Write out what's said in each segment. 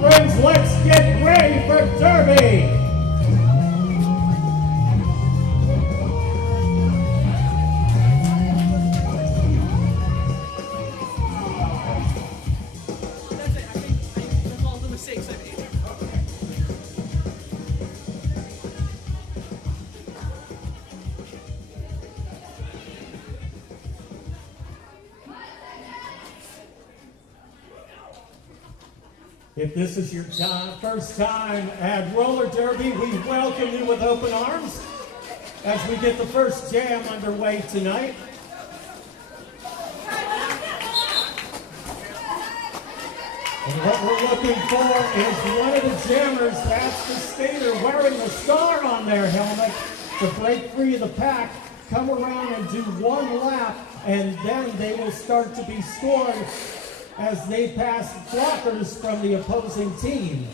friends, let's get ready for Derby. That's it. I think that's all the mistakes I made. If this is your first time at Roller Derby, we welcome you with open arms as we get the first jam underway tonight. And what we're looking for is one of the jammers, that's the skater wearing the star on their helmet, to break free of the pack, come around and do one lap, and then they will start to be scored as they pass blockers from the opposing team.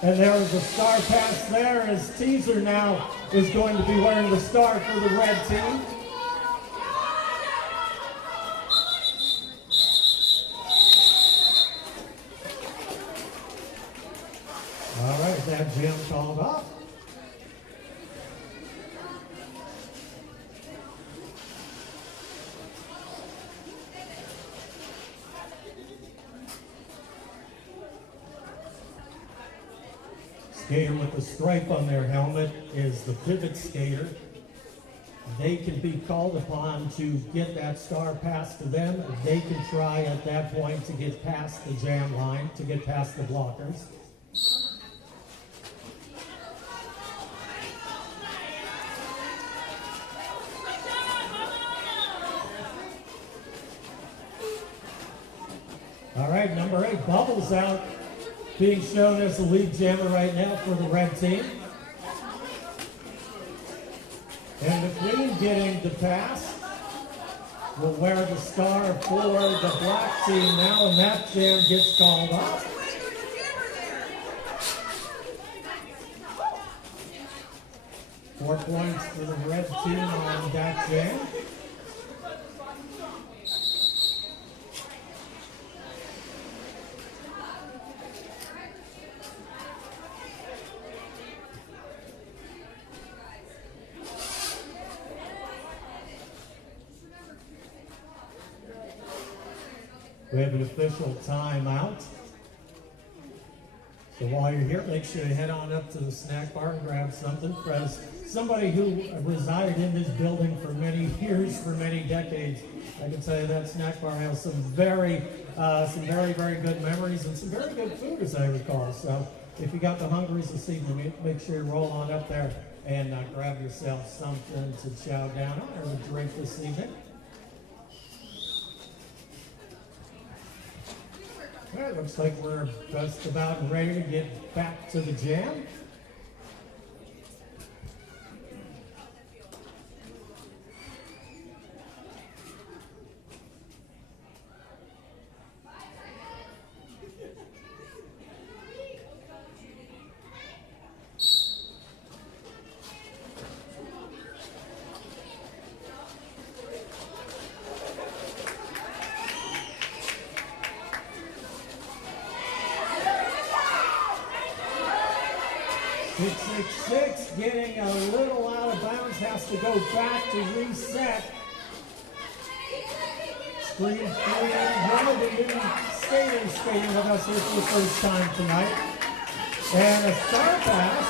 And there is a star pass there as Teaser now is going to be wearing the star for the red team. All right, that jam called off. Skater with the stripe on their helmet is the pivot skater. They can be called upon to get that star pass to them. They can try at that point to get past the jam line, to get past the blockers. All right, number 8, Bubbles out, being shown as the lead jammer right now for the red team. And the Queen getting the pass will wear the star for the black team now, and that jam gets called off. Four points for the red team on that jam. We have an official timeout. So while you're here, make sure you head on up to the snack bar and grab something. As somebody who resided in this building for many years, for many decades, I can tell you that snack bar has some very, very good memories and some very good food, as I recall. So if you got the hungries this evening, make sure you roll on up there and grab yourself something to chow down on or a drink this evening. All right, looks like we're just about ready to get back to the jam. Six, getting a little out of bounds, has to go back to reset. Screen one of the new skaters skating with us here for the first time tonight. And a star pass.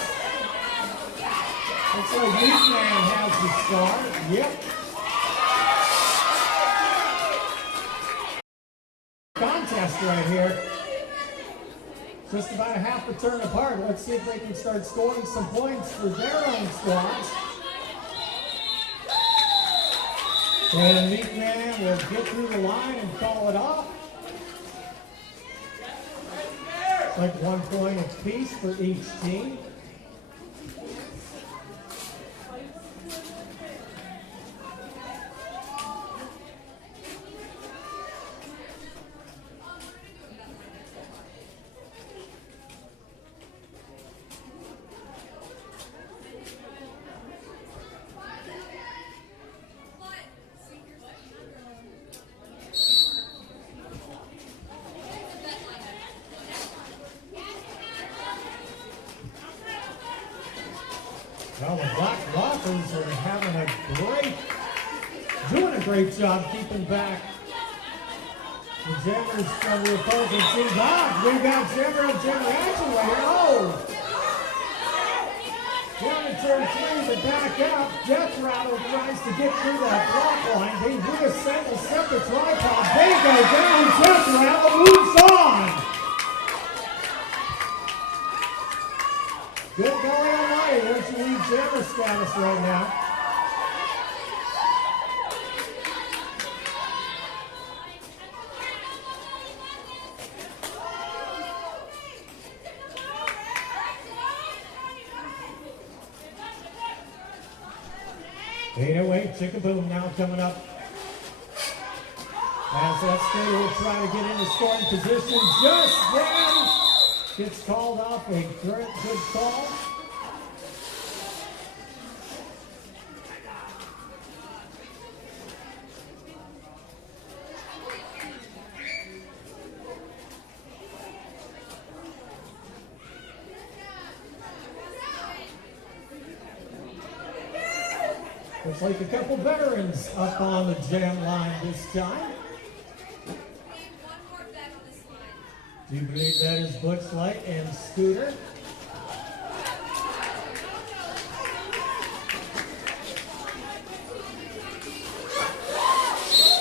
Looks like Meatman has the star. Yep. Contest right here. Just about a half a turn apart. Let's see if they can start scoring some points for their own squads. And Meatman will get through the line and call it off. It's like 1 point apiece for each team. Well, the Black Rockers are doing a great job keeping back the Jammers from the opposing team. We've got Jammer and Jammer action right here. Oh! Down in turn 3 to back up. Death Rattle tries to get through that block line. They reassemble separate tripod. They go down. Death Rattle moves on. Good going almighty. There's your lead Jammer status right now. Chicken Boom now coming up. As that skater will try to get into scoring position. Just then gets called off. A good call. Looks like a couple veterans up on the jam line this time. Do you believe that is Butch Light and Scooter?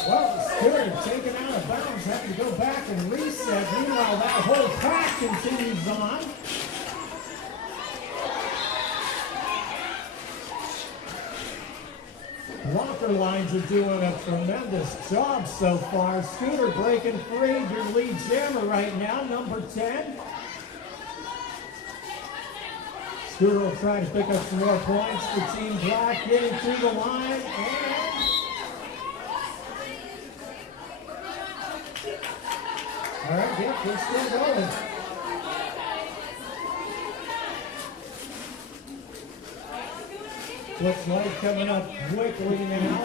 Well, Scooter taken out of bounds, having to go back and reset. Meanwhile, that whole pack continues on. Rocker lines are doing a tremendous job so far. Scooter breaking free, your lead jammer right now, number 10. Scooter will try to pick up some more points. The team Black getting through the line, and all right, yep, we're still going. Looks like coming up quickly now.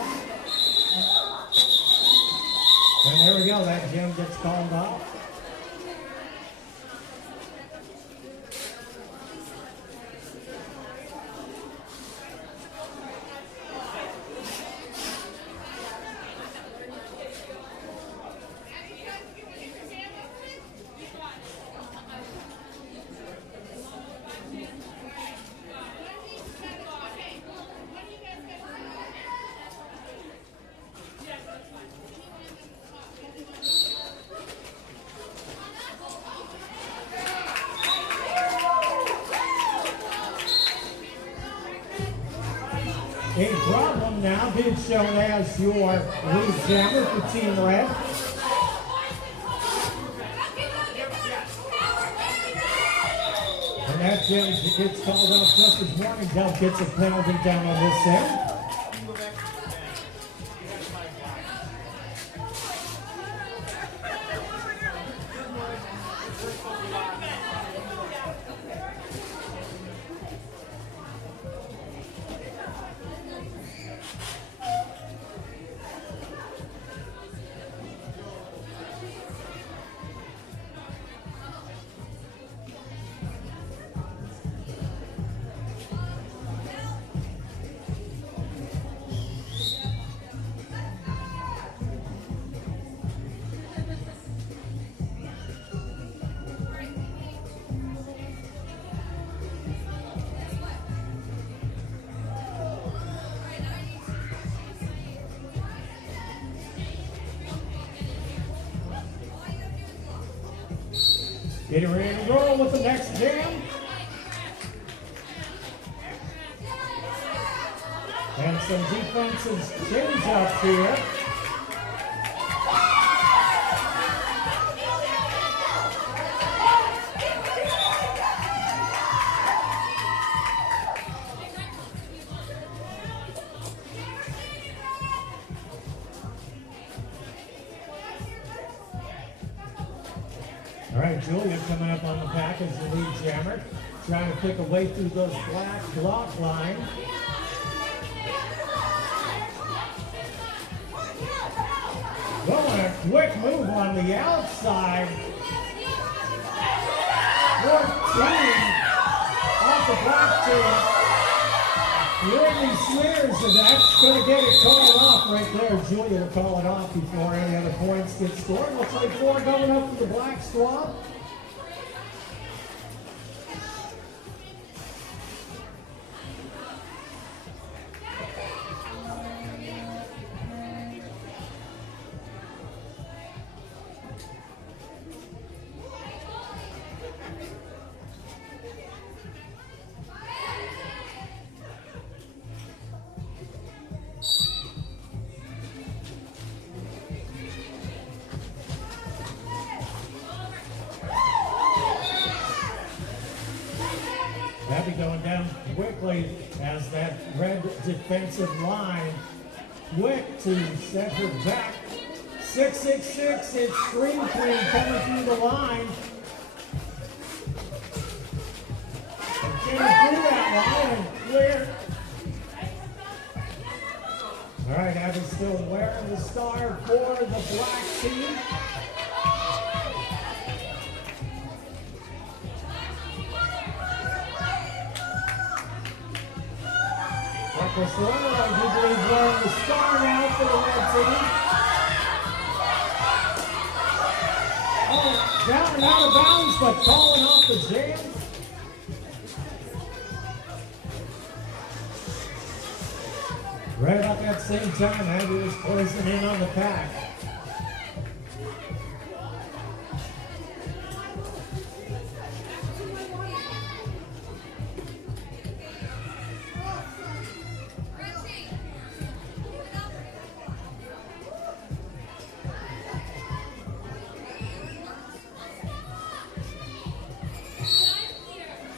And there we go, that jam gets called off. A problem now being shown as your lead jammer for Team Red. And that jam gets called out just as Morningdale gets a penalty down on this end. Getting ready to roll with the next jam. And some defensive change-ups here. All right, Julia coming up on the pack as the lead jammer, trying to pick a way through those Black block line. Well, and a quick move on the outside. 14 off the Black team. Whitney swears, and that's going to get it called off right there. Julia will call it off before any other points get scored. Looks like 4 going up to the black squad. Going down quickly as that red defensive line quick to set her back. 6-6-6, it's Scream Queen coming through the line. And getting through that line and clear. All right, Abby still wearing the star for the black team. Crystal, I do believe wearing the star now for the red team. Oh, down and out of bounds, but calling off the jam. Right about that same time, Abby was closing in on the pack.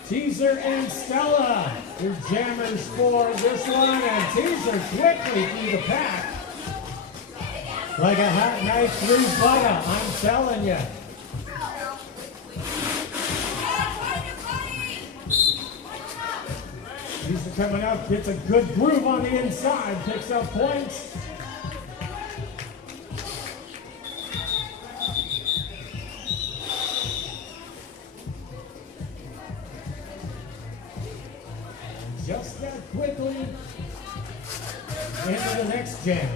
Teaser and Stella, your jammers for this one, and Teaser quickly through the pack. Like a hot knife through butter, I'm telling you. Teaser coming up, gets a good groove on the inside, picks up points. Just that quickly into the next jam.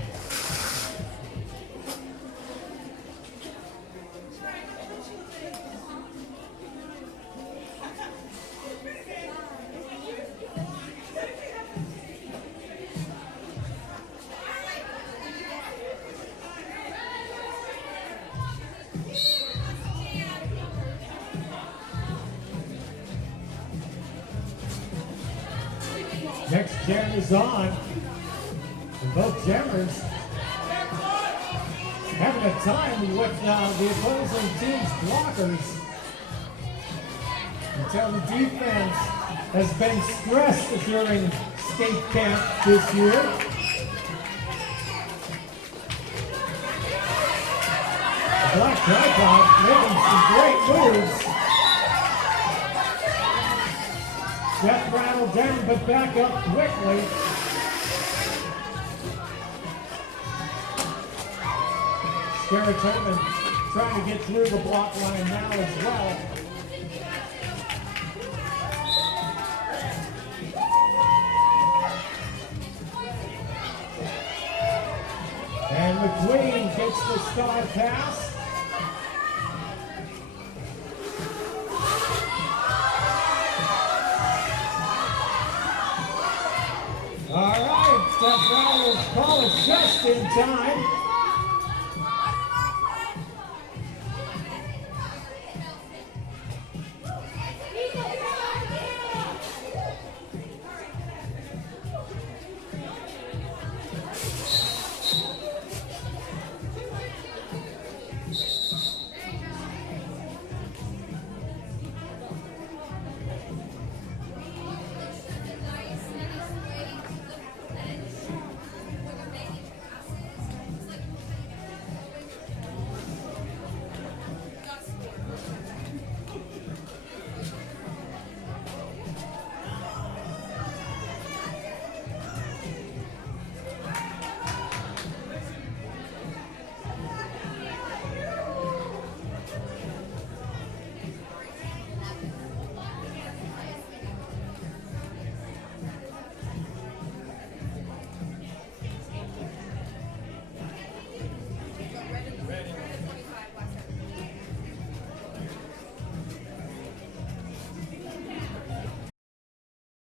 Next jam is on, and both jammers having a time with the opposing team's blockers until the defense has been stressed during state camp this year. The Black Tripod making some great moves. Death rattle down, but back up quickly. Scaratone trying to get through the block line now as well. And McQueen gets the star pass. All right, Steph Fowler's call is just in time.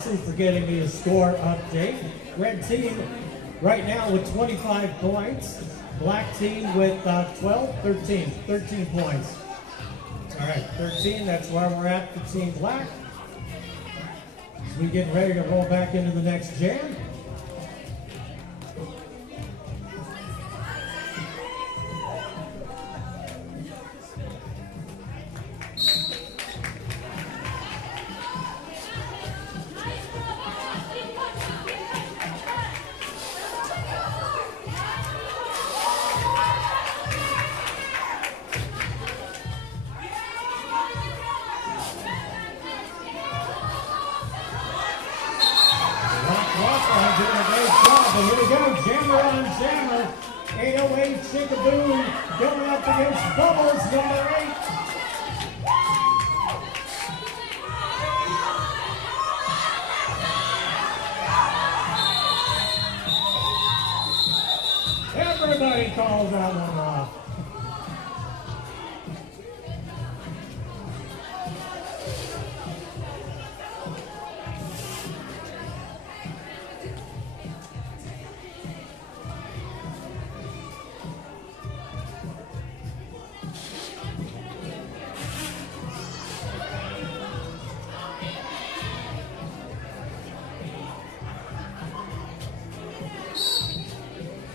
Sue for getting me a score update. Red team right now with 25 points. Black team with 13 points. All right, 13, that's where we're at for Team Black. As we get ready to roll back into the next jam. Doing a great job, but here we go, jammer on jammer. 808 Chickaboo going up against Bubbles, number 8. Everybody calls that one off.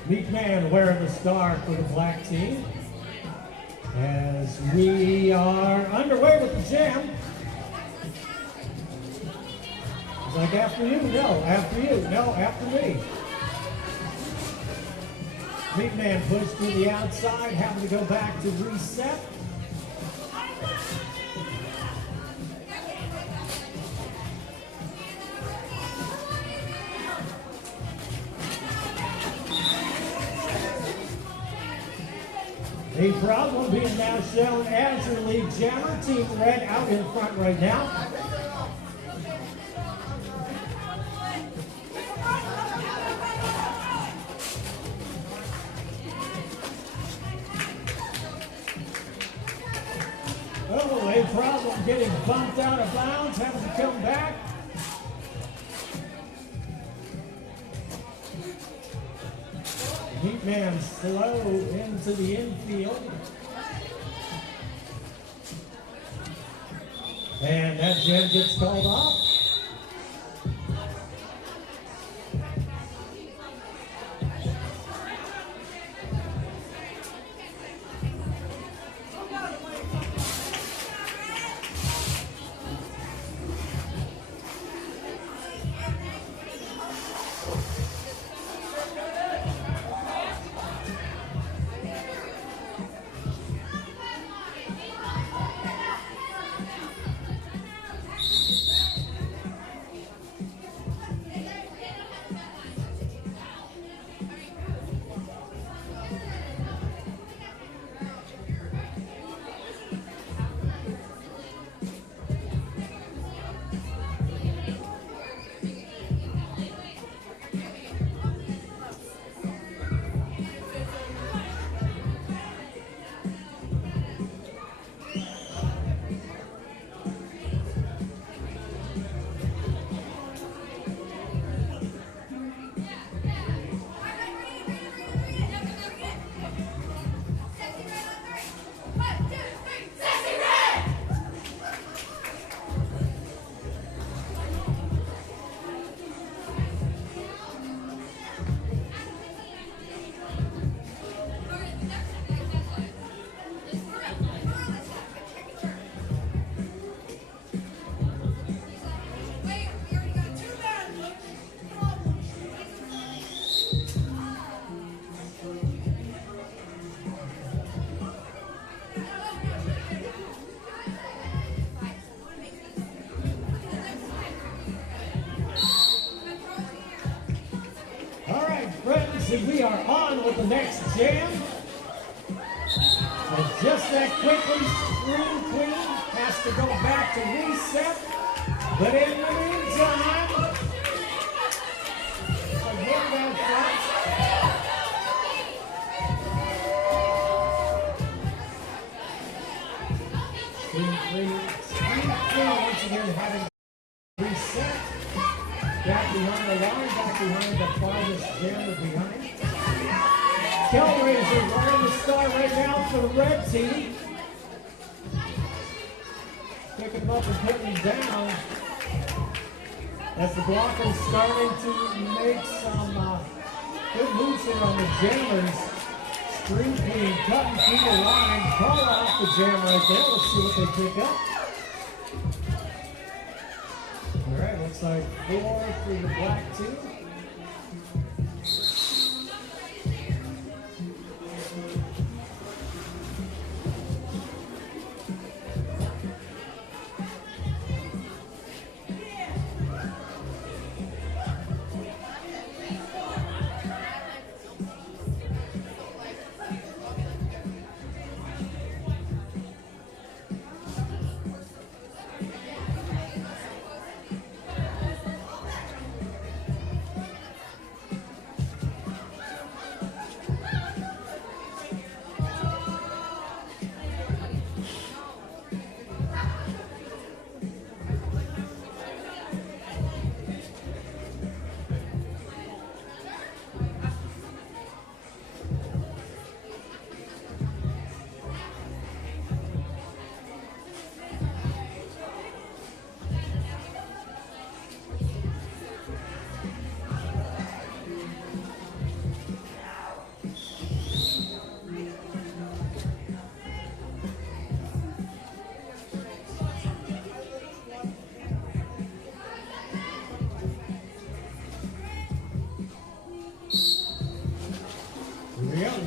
Meat Man wearing the star for the black team. As we are underway with the jam. It's like after you, no, after you, no, after me. Meat Man pushed to the outside, having to go back to reset. A problem being now shown as your lead jammer. Team Red out in front right now. Oh, a problem getting bumped out of bounds, having to come back. Meat Man slow into the infield. And that jam gets called off. We are on with the next jam. And just that quickly, Scream Queen has to go back to reset. But in the meantime, again down front. Scream Queen once again having reset. Jammer behind. Hellraiser wearing the star right now for the red team. Picking him up and putting him down. As the blockers starting to make some good moves here on the Jammers. Screen clean, cutting through the line. Call out the Jam right there. Let's see what they pick up. All right, looks like 4 for the black team.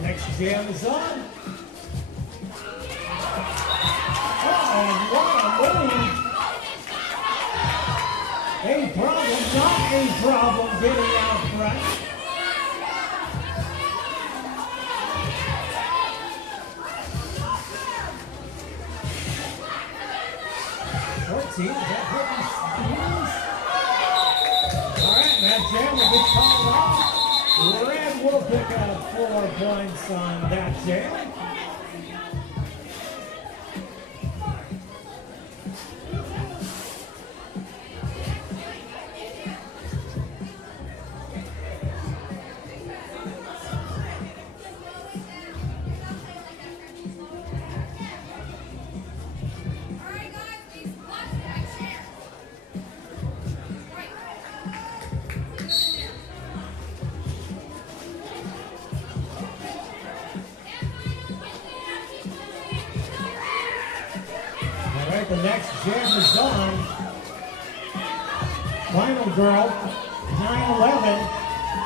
Next jam is on. Oh, what a move. A problem, not a problem getting out front. Is that all right, that jam will get called off. Red will pick up 4 points on that jam. The next jam is on. Final girl, 9-11,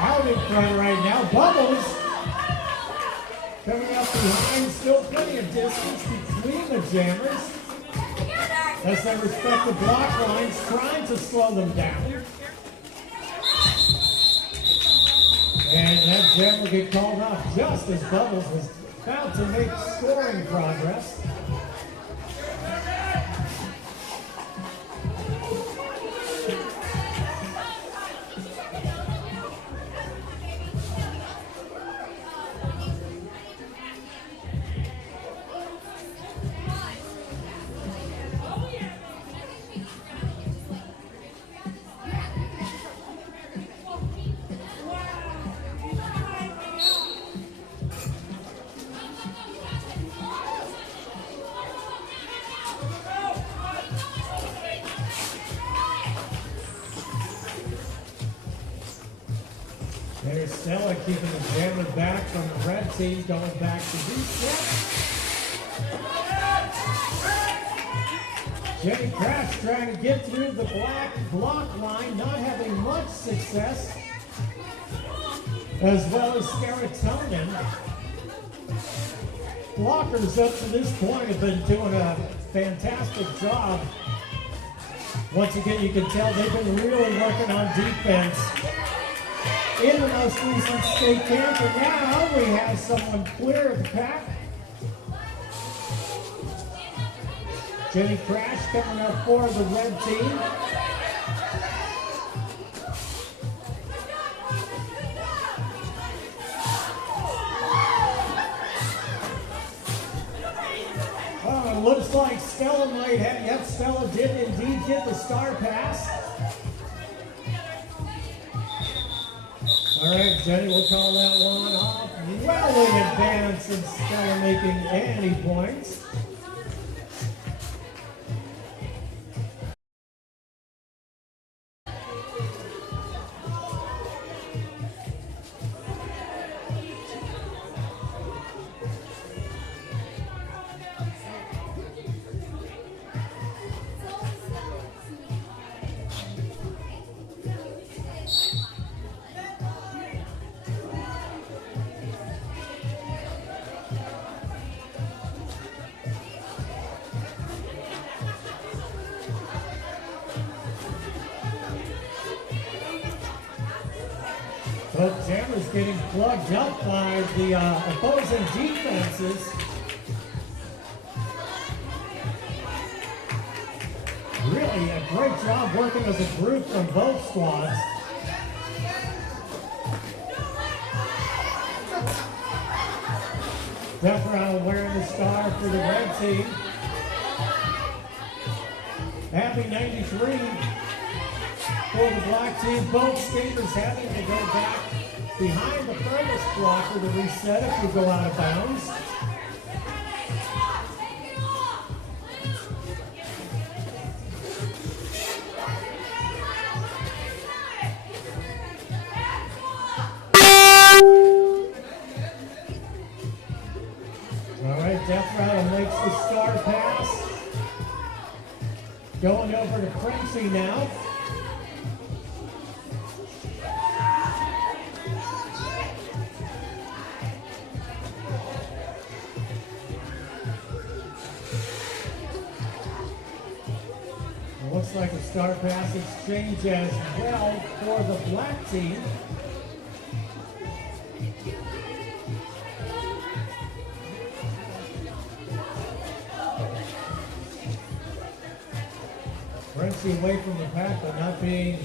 out in front right now. Bubbles coming up behind, still plenty of distance between the jammers as they respect the block lines, trying to slow them down. And that jam will get called off just as Bubbles was about to make scoring progress. There's Stella keeping the jammer back from the red team, going back to deep set. Jenny Crash trying to get through the black block line, not having much success, as well as serotonin. Blockers up to this point have been doing a fantastic job. Once again, you can tell they've been really working on defense in the most recent state camp, and now we have someone clear of the pack. Jenny Crash coming up for the red team. Oh, it looks like Stella might have, yep, Stella did indeed get the star pass. All right, Jenny will call that one off well in advance instead of making any points. But Jammer's getting plugged up by the opposing defenses. Really a great job working as a group from both squads. Devereaux wearing the star for the red team. Happy 93 for the black team. Both skaters having to go back behind the furthest blocker to reset if you go out of bounds. All right, Devereaux makes the star pass. Going over to Frenchy now. Looks like a star pass exchange as well for the black team. Frenchy away from the pack, but not being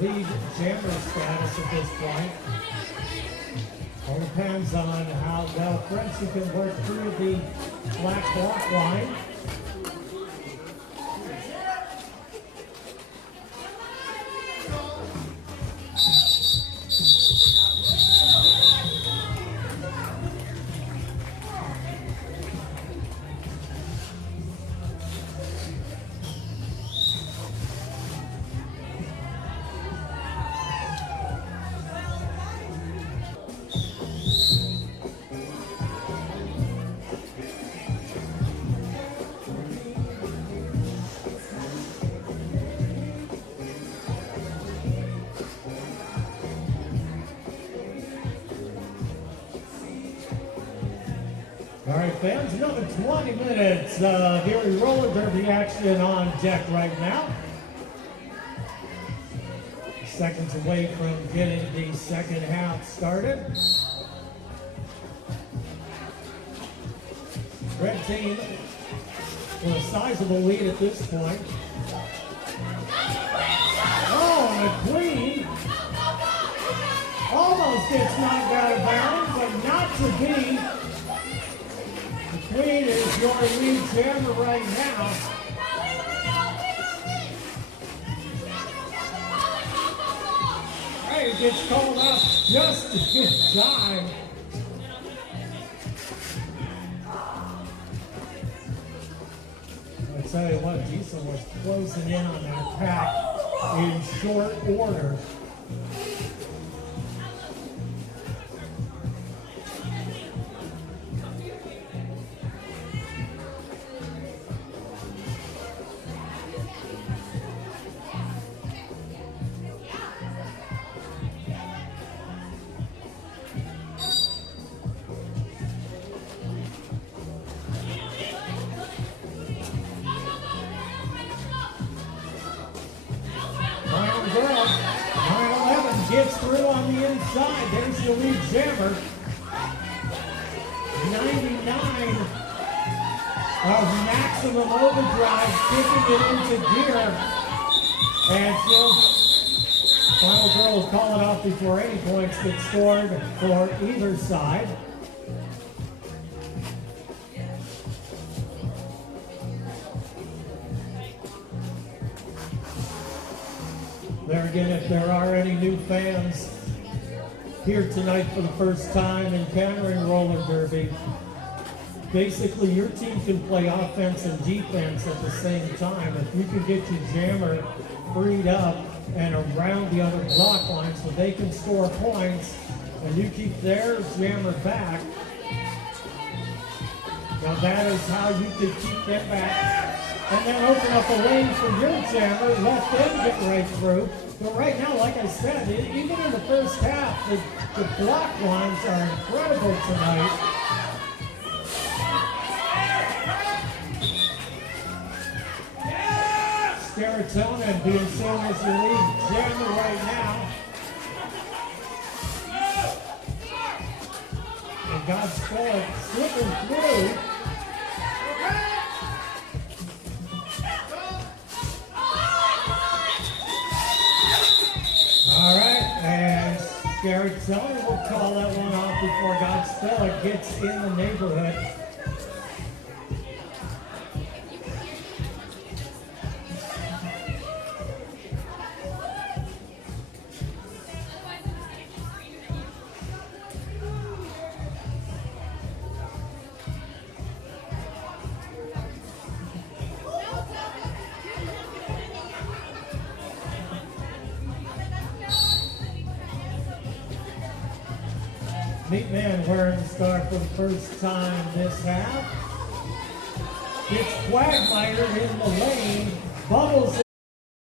lead jammer status at this point. All depends on how well Frenchy can work through the black block line. All right, fans, another 20 minutes of Erie Roller Derby action on deck right now. Seconds away from getting the second half started. Red team with a sizable lead at this point. Oh, McQueen almost gets knocked out of bounds, but not to be. McQueen is your lead jammer right now. Hey, gets called up just in time. I tell you what, Diesel was closing in on that pack in short order. Gets through on the inside. There's the lead jammer. 99 of maximum overdrive, kicking it into gear. And she'll, final girl will call it off before any points get scored for either side. There again, if there are any new fans here tonight for the first time encountering roller derby, basically your team can play offense and defense at the same time. If you can get your jammer freed up and around the other block line so they can score points, and you keep their jammer back, now that is how you could keep them back and then open up a lane for your jammer, let them get right through. But right now, like I said, even in the first half, the block lines are incredible tonight. Serotonin being shown as your lead jammer right now. And God's Spell slipping through. All right, and Serotonin will call that one off before God's Spell gets in the neighborhood. Meat Man wearing the star for the first time this half. Gets Quagmire in the lane. Bubbles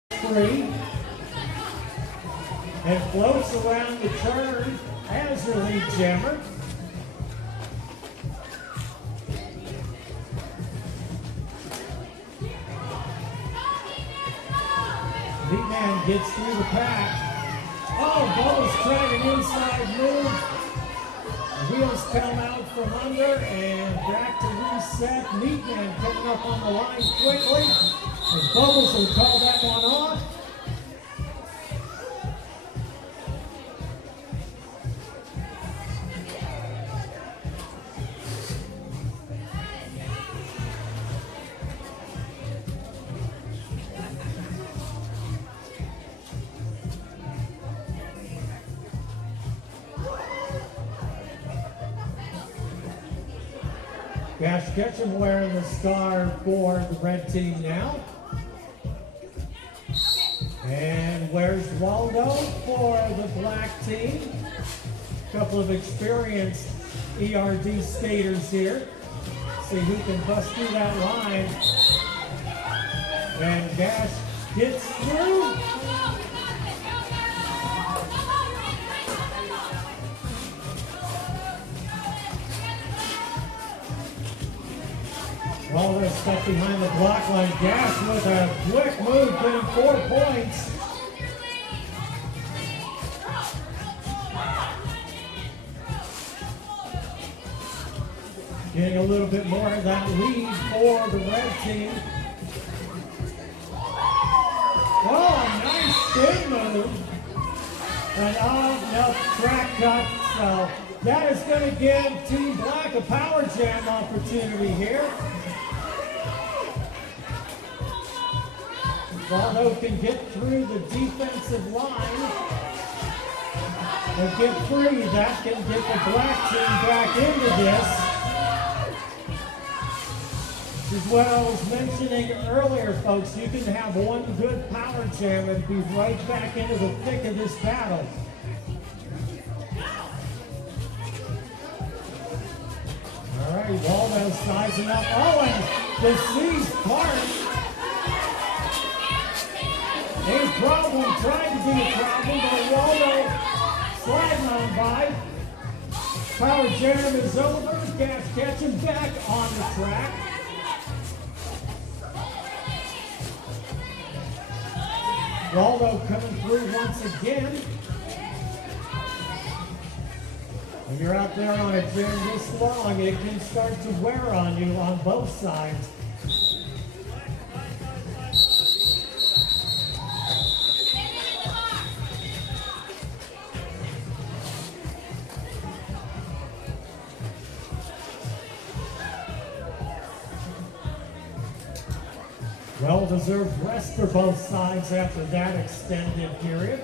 free. And floats around the turn as your lead jammer. Meat Man gets through the pack. Oh, Bubbles trying an inside move. Wheels come out from under and back to reset. Meat Man coming up on the line quickly. And Bubbles will call that one off. Cash Ketchum wearing the star for the red team now. And where's Waldo for the black team? A couple of experienced ERD skaters here. See who can bust through that line. And Cash gets through. Waldo stuck behind the block line. Gash with a quick move, getting 4 points. Getting a little bit more of that lead for the red team. Oh, a nice spin move. And no, track cut. So that is going to give Team Black a power jam opportunity here. Waldo can get through the defensive line and get free. That can get the black team back into this. This is what I was mentioning earlier, folks. You can have one good power jam and be right back into the thick of this battle. All right, Waldo sizing up. Oh, and the C's part. A problem, trying to be a problem, but Waldo sliding on by. Power jam is over. Cash Ketchum back on the track. Waldo coming through once again. When you're out there on a jam this long, it can start to wear on you on both sides. Well-deserved rest for both sides after that extended period.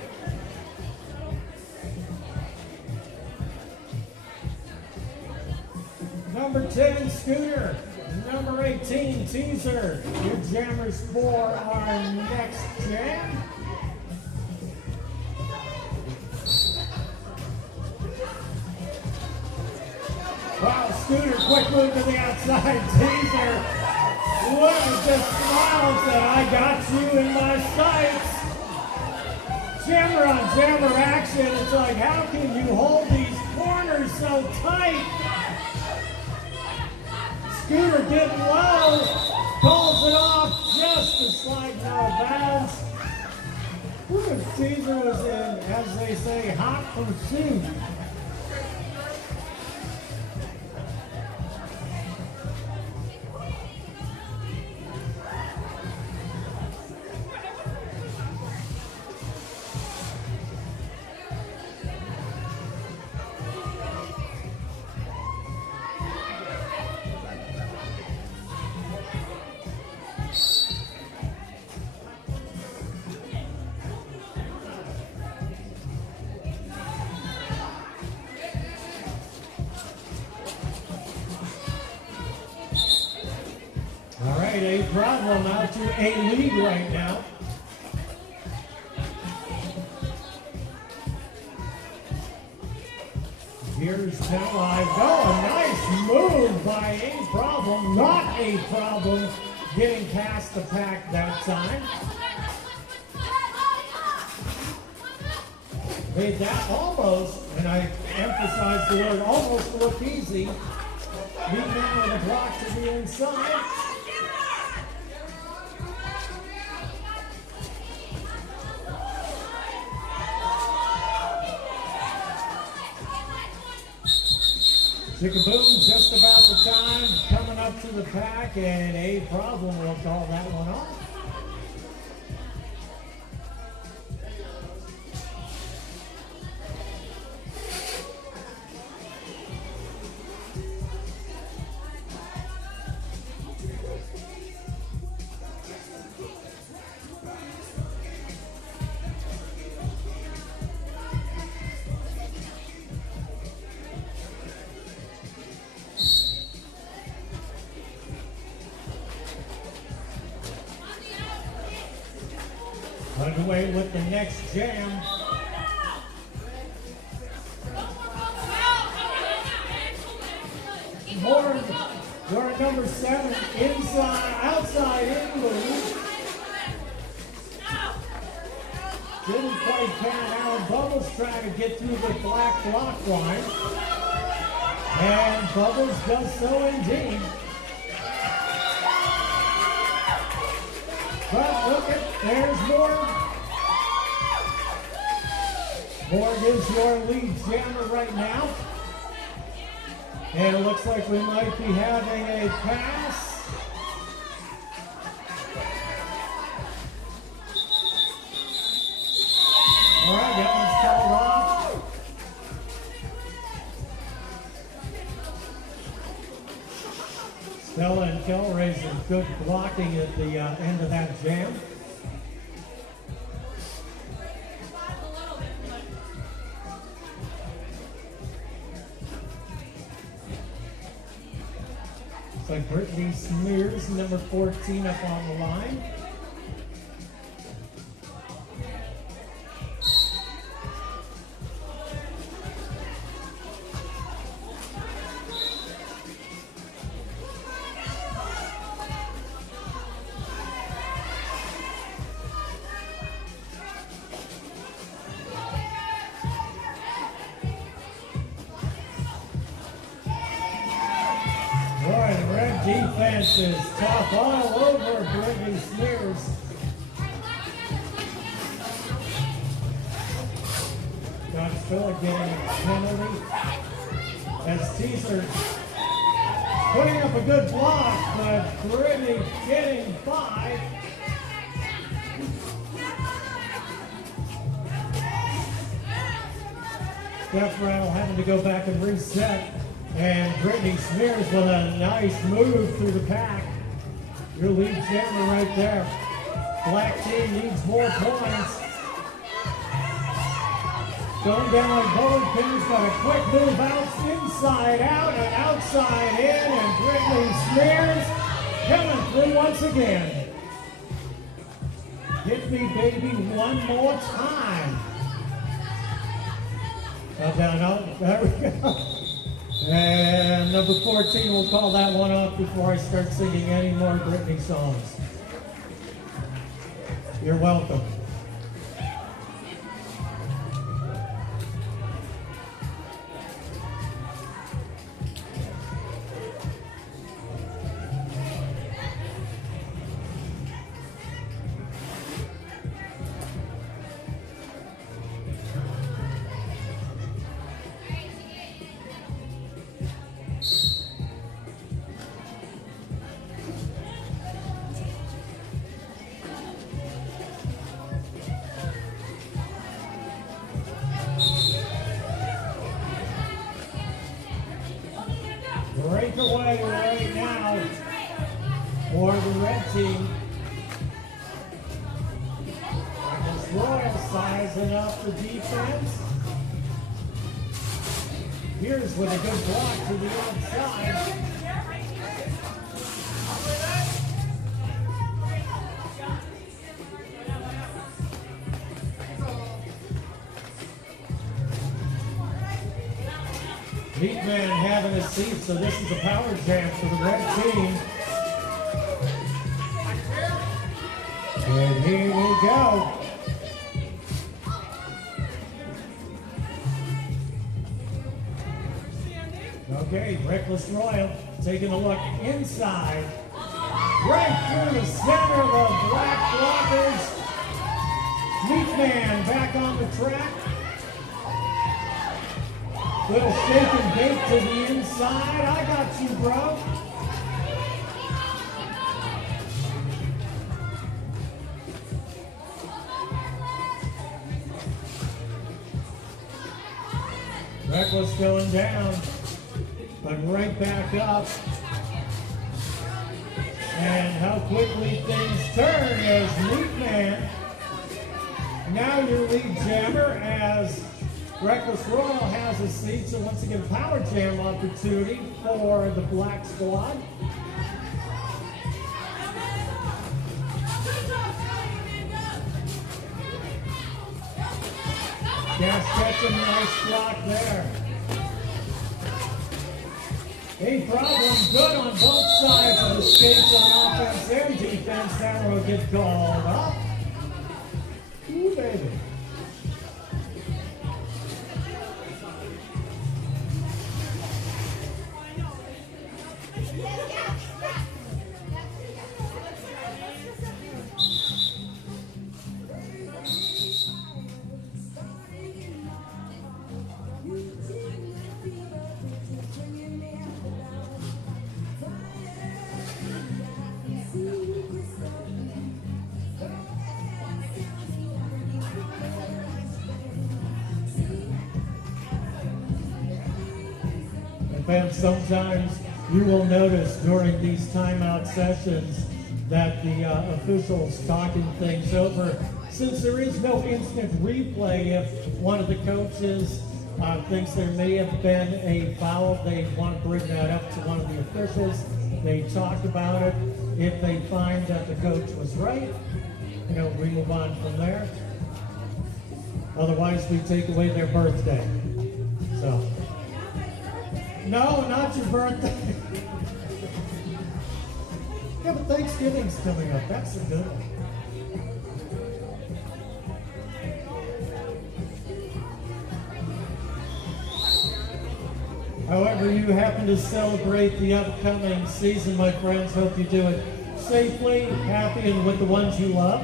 10, Scooter. Number 18, Teaser. Your jammers for our next jam. Wow, Scooter, quick move to the outside. Teaser. Look at the smiles that I got you in my sights. Jammer on jammer action. It's like, how can you hold these corners so tight? Scooter getting low, calls it off just to slide out of bounds. Whew, Teaser was in, as they say, hot pursuit. A problem out to a lead right now. Here's 10 live. Oh, a nice move by A Problem. Not A Problem getting past the pack that time. Made that almost, and I emphasize the word almost, look easy. Beat down with a block to the inside. Chickaboom, just about the time, coming up to the pack, and A Problem will call that one off. Underway with the next jam. Horn, guard number 7, inside, outside in loose. Didn't quite pan out. Bubbles trying to get through the black block line. And Bubbles does so indeed. But look at, there's Morg. Morg is your lead jammer right now. And it looks like we might be having a pass. All right, that one's called off. Stella and Kelraiser, good blocking at the end of that jam. Looks like Brittany Smears, number 14, up on the line. Defense is tough all over Brittany Smears. John Phillip getting a penalty as Teaser putting up a good block, but Brittany getting by. Jeff Rattle having to go back and reset. And Brittany Smears with a nice move through the pack. Your lead jammer right there. Black team needs more points. Going down like bowling pins, got a quick move out inside out and outside in, and Brittany Smears coming through once again. Hit me, baby, one more time. Up, down, up. There we go. And number 14, we'll call that one off before I start singing any more Brittany songs. You're welcome. Breakaway right now for the red team. Marcus Royal sizing up the defense. Here's with a good block to the outside. Meatman having a seat, so this is a power jam for the red team. And here we go. Okay, Reckless Royal taking a look inside. Right through the center of the black blockers. Meatman back on the track. Little shake and bake to the inside. I got you, bro. Reckless going down, but right back up. And how quickly things turn as Meatman, now your lead jammer, as Reckless Royal has a seat, so once again, power jam opportunity for the black squad. Gas catching a nice block there. A problem good on both sides of the skates on offense and defense. That will get called up. Ooh, baby. And sometimes you will notice during these timeout sessions that the officials talking things over. Since there is no instant replay, if one of the coaches thinks there may have been a foul, they want to bring that up to one of the officials. They talk about it. If they find that the coach was right, we move on from there. Otherwise, we take away their birthday. So. No, not your birthday. Yeah, but Thanksgiving's coming up. That's a good one. However you happen to celebrate the upcoming season, my friends, hope you do it safely, happy, and with the ones you love.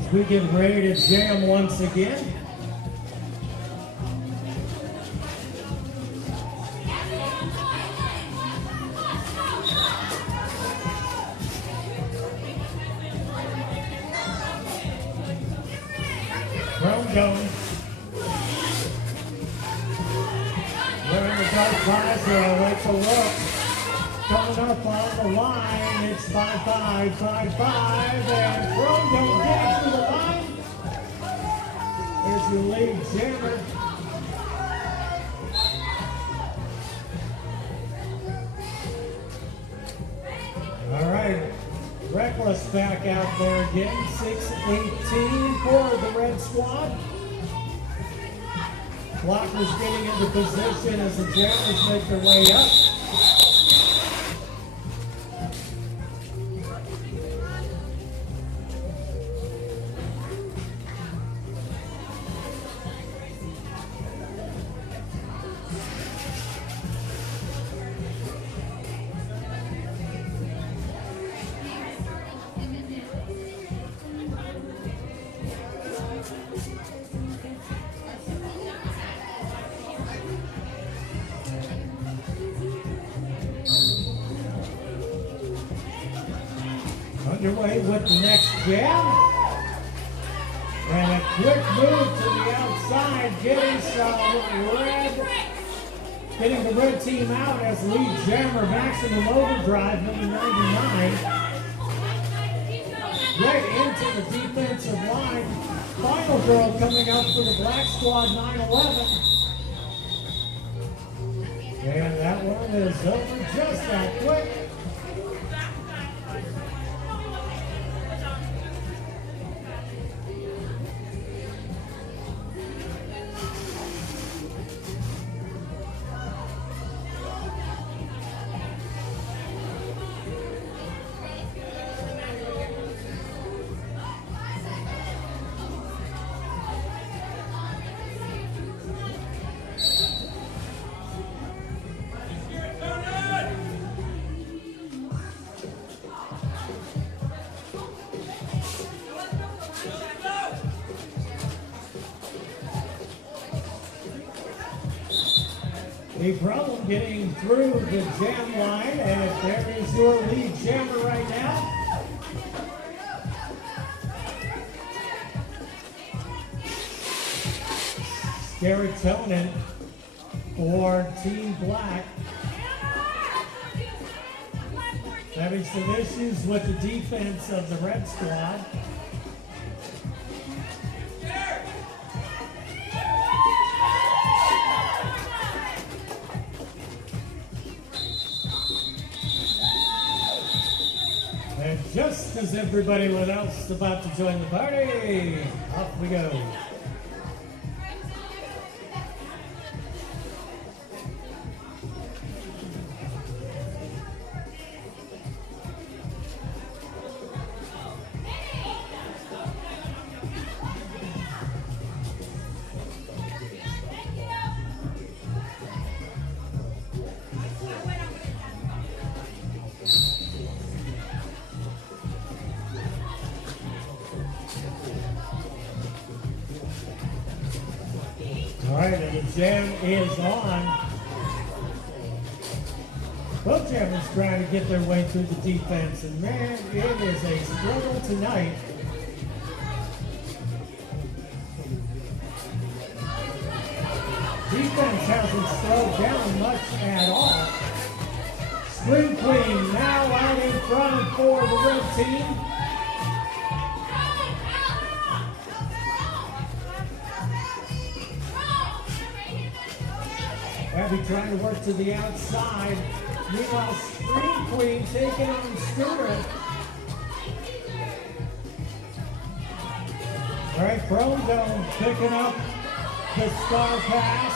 As we get ready to jam once again. Going. Wearing the dark visor, wait to look. Coming up on the line, it's 5-5, 5-5, and Rondo gets to the line. There's your lead jammer. Reckless back out there again. 6:18 for the red squad. Blockers getting into position as the Jammers make their way up. Underway with the next jab. And a quick move to the outside, getting the red team out as lead jammer maximum overdrive, number 99. Right into the defensive line. Final girl coming up for the black squad, 9-11. And that one is over just that quick. A problem getting through the jam line, and there is your lead jammer right now. Serotonin for Team Black. Having some issues with the defense of the red squad. And just as everybody else is about to join the party, off we go. All right, and the jam is on. Both jammers trying to get their way through the defense, and man, it is a struggle tonight. Defense hasn't slowed down much at all. Screen Queen now out in front for the red team. Abby trying to work to the outside. Meanwhile, Screen Queen taking on Scooter. All right, Chrome Dome picking up the star pass.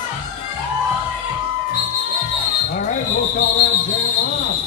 All right, we'll call that jam off.